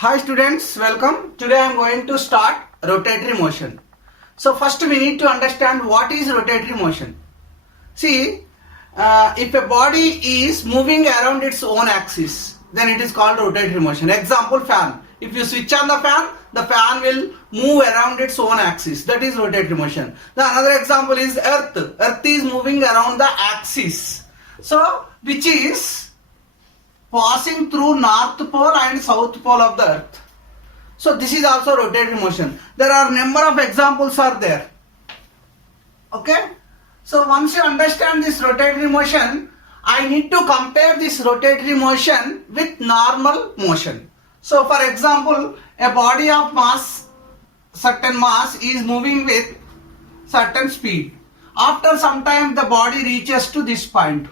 Hi students, welcome. Today I am going to start rotatory motion. So first we need to understand what is rotatory motion. See, if a body is moving around its own axis, then it is called rotatory motion. Example, fan. If you switch on the fan will move around its own axis. That is rotatory motion. The another example is earth. Earth is moving around the axis. So, which is passing through north pole and south pole of the earth. So this is also rotatory motion. There are number of examples are there. Okay. So once you understand this rotatory motion, I need to compare this rotatory motion with normal motion. So for example, a body of mass, certain mass is moving with certain speed. After some time the body reaches to this point.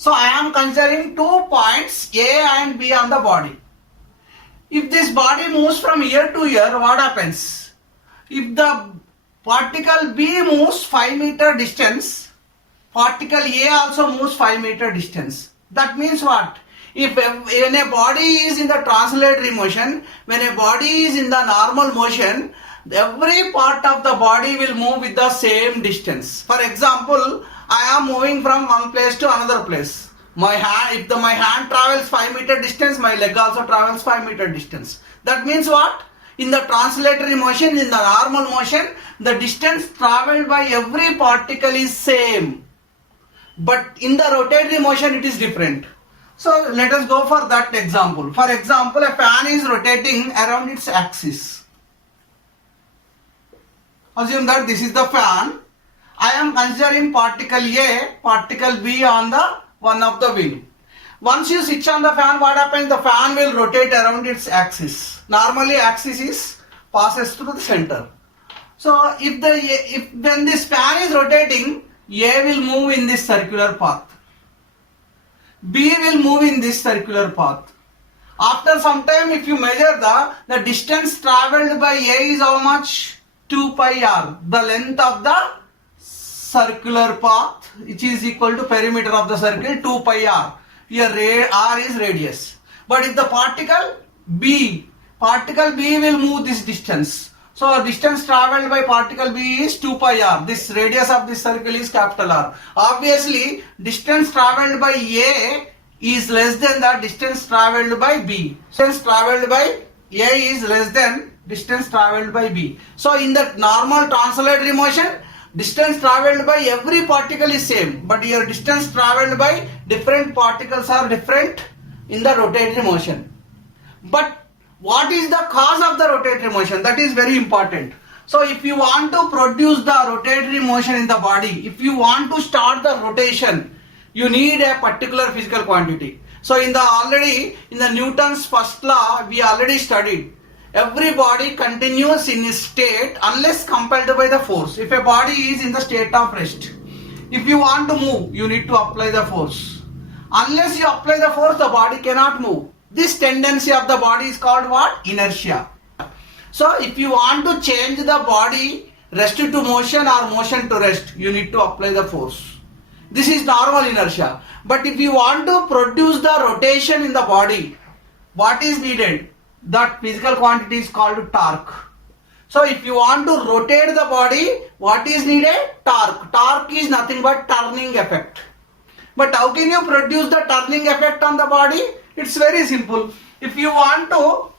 So I am considering 2 points A and B on the body. If this body moves from here to here, what happens? If the particle B moves 5 meter distance, particle A also moves 5 meter distance. That means what? If when a body is in the translatory motion, when a body is in the normal motion, every part of the body will move with the same distance. For example, I am moving from one place to another place. My hand, if my hand travels 5 meter distance, my leg also travels 5 meter distance. That means what? In the translatory motion, in the normal motion, the distance traveled by every particle is same. But in the rotatory motion, it is different. So let us go for that example. For example, a fan is rotating around its axis. Assume that this is the fan. I am considering particle A, particle B on the one of the wheel. Once you switch on the fan, what happens? The fan will rotate around its axis. Normally, axis passes through the center. So, when this fan is rotating, A will move in this circular path. B will move in this circular path. After some time, if you measure the distance traveled by A is how much? 2 pi r. The length of the circular path, which is equal to perimeter of the circle, 2 pi r. Here r is radius. But if the particle B will move this distance. So distance traveled by particle B is 2 pi r. This radius of this circle is capital R. Obviously, distance traveled by A is less than the distance traveled by B. Distance traveled by A is less than distance traveled by B. So in the normal translatory motion, distance traveled by every particle is same, but here distance traveled by different particles are different in the rotatory motion. But what is the cause of the rotatory motion? That is very important. So if you want to produce the rotatory motion in the body, if you want to start the rotation, you need a particular physical quantity. So in the Newton's first law, we already studied. Every body continues in its state unless compelled by the force. If a body is in the state of rest, if you want to move, you need to apply the force. Unless you apply the force, the body cannot move. This tendency of the body is called what? Inertia. So if you want to change the body rest to motion or motion to rest, you need to apply the force. This is normal inertia. But if you want to produce the rotation in the body, what is needed? That physical quantity is called torque. So if you want to rotate the body, what is needed? Torque. Torque is nothing but turning effect. But how can you produce the turning effect on the body? It's very simple. If you want to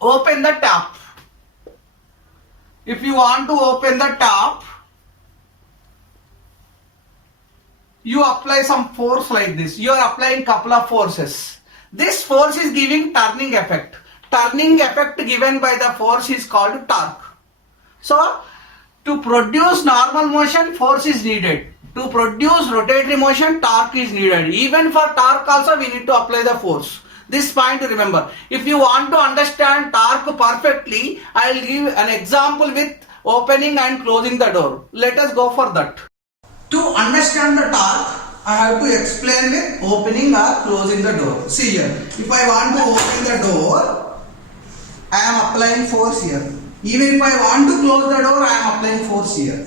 open the tap, you apply some force like this. You are applying couple of forces. This force is giving turning effect. Turning effect given by the force is called torque. So, to produce normal motion, force is needed. To produce rotatory motion, torque is needed. Even for torque also, we need to apply the force. This point to remember. If you want to understand torque perfectly, I will give an example with opening and closing the door. Let us go for that. To understand the torque, I have to explain with opening or closing the door. See here, if I want to open the door, I am applying force here. Even if I want to close the door, I am applying force here.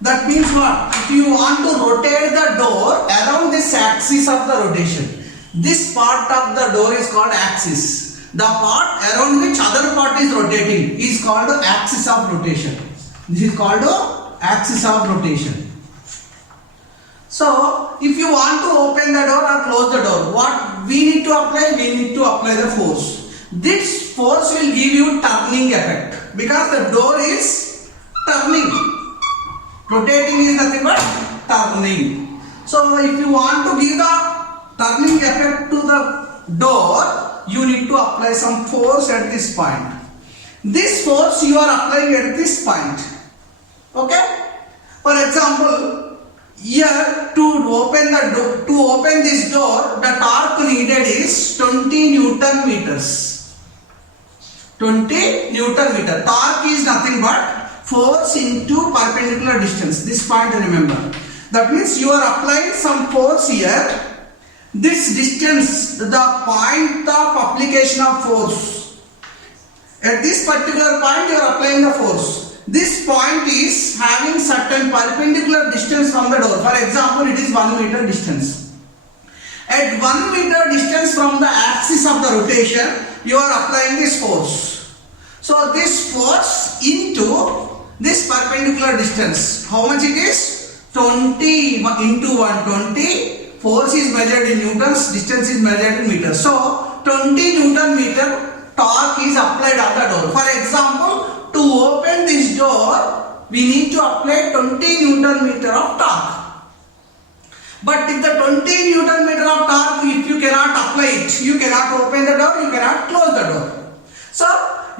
That means what? If you want to rotate the door around this axis of the rotation, this part of the door is called axis. The part around which other part is rotating is called the axis of rotation. This is called the axis of rotation. So, if you want to open the door or close the door, what we need to apply? We need to apply the force. This force will give you turning effect because the door is turning. Rotating is nothing but turning. So, if you want to give the turning effect to the door, you need to apply some force at this point. This force you are applying at this point. Okay? For example, here to open the door, to open this door, the torque needed is 20 Newton meters. 20 Newton meter. Torque is nothing but force into perpendicular distance. This point remember. That means you are applying some force here. This distance, the point of application of force. At this particular point you are applying the force. This point is having certain perpendicular distance from the door. For example, it is 1 meter distance. At 1 meter distance from the axis of the rotation, you are applying this force. So this force into this perpendicular distance. How much it is? 20 into 120. Force is measured in newtons, distance is measured in meters. So 20 Newton meter torque is applied on the door. For example, to open this door, we need to apply 20 Newton meter of torque. But if the 20 Newton meter of torque, if you cannot apply it, you cannot open the door, you cannot close the door. So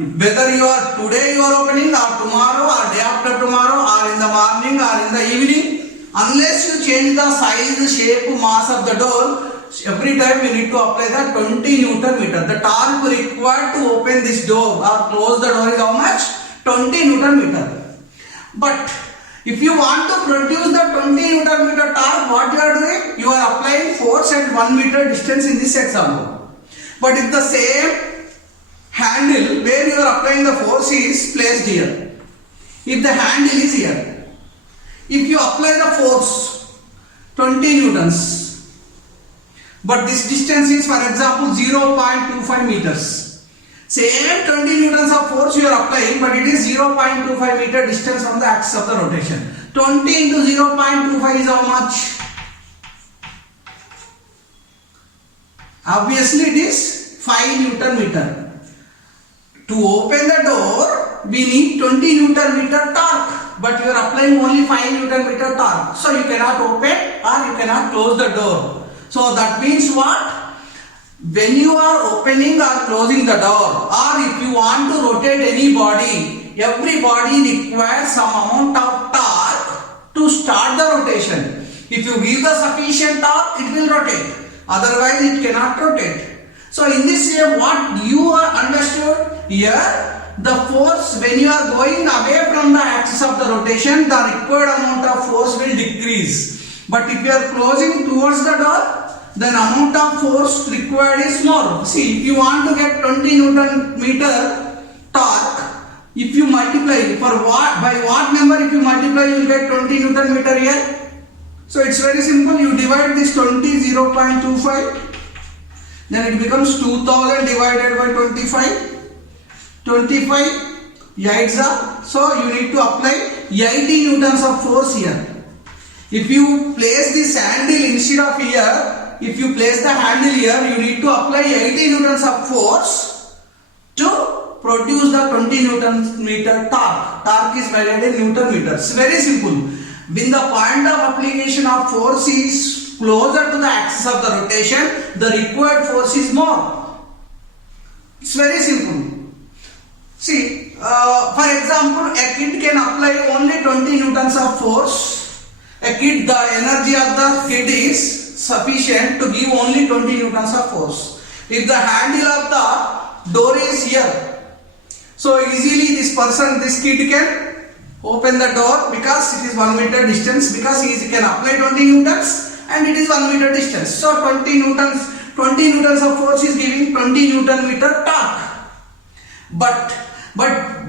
whether you are today you are opening or tomorrow or day after tomorrow or in the morning or in the evening, unless you change the size, shape, mass of the door, every time you need to apply the 20 Newton meter. The torque required to open this door or close the door is how much? 20 Newton meter. But if you want to produce the 20 Newton meter torque, what you are doing? You are applying force at 1 meter distance in this example. But if the same handle where you are applying the force is placed here, if the handle is here, if you apply the force 20 newtons, but this distance is for example 0.25 meters. Same 20 newtons of force you are applying, but it is 0.25 meter distance from the axis of the rotation. 20 into 0.25 is how much? Obviously it is 5 Newton meter. To open the door, we need 20 Newton meter torque, but you are applying only 5 Newton meter torque. So you cannot open or you cannot close the door. So that means what? When you are opening or closing the door, or if you want to rotate any body, every body requires some amount of torque to start the rotation. If you give the sufficient torque, it will rotate. Otherwise, it cannot rotate. So in this way, what you are understood here, the force when you are going away from the axis of the rotation, the required amount of force will decrease. But if you are closing towards the door, then amount of force required is more. See, if you want to get 20 Newton meter torque, if you multiply for what, by what number if you multiply, you will get 20 Newton meter here. So it's very simple. You divide this 20 0.25. Then it becomes 2000 divided by 25. 25 8s are. So you need to apply 80 newtons of force here. If you place this handle instead of here, if you place the handle here, you need to apply 80 newtons of force to produce the 20 Newton meter torque. Torque is measured in Newton meters. Very simple. When the point of application of force is closer to the axis of the rotation, the required force is more. It's very simple. See, for example, a kid can apply only 20 newtons of force. A kid, the energy of the kid is sufficient to give only 20 newtons of force. If the handle of the door is here, so easily this person, this kid can open the door because it is 1 meter distance, because he can apply 20 newtons and it is 1 meter distance. So 20 newtons of force is giving 20 Newton meter torque. But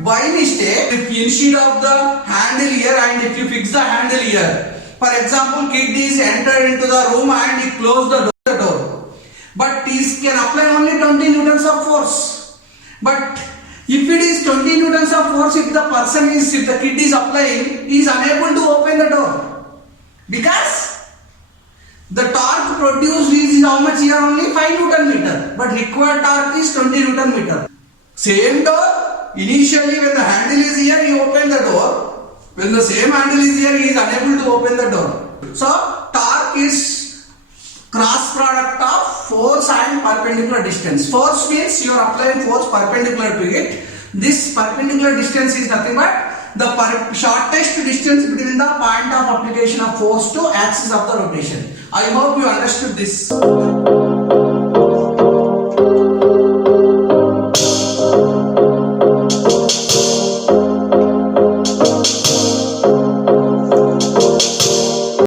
by mistake, if instead of the handle here and if you fix the handle here, for example, kid is entered into the room and he closed the door. but it can apply only 20 newtons of force. But if it is 20 newtons of force, if the kid is applying, he is unable to open the door, because the torque produced is how much here, only 5 Newton meter, but required torque is 20 Newton meter. Same door, initially when the handle is here, he opened the door. When the same handle is here, he is unable to open the door. So torque is cross product of force and perpendicular distance. Force means you are applying force perpendicular to it. This perpendicular distance is nothing but the shortest distance between the point of application of force to axis of the rotation. I hope you understood this.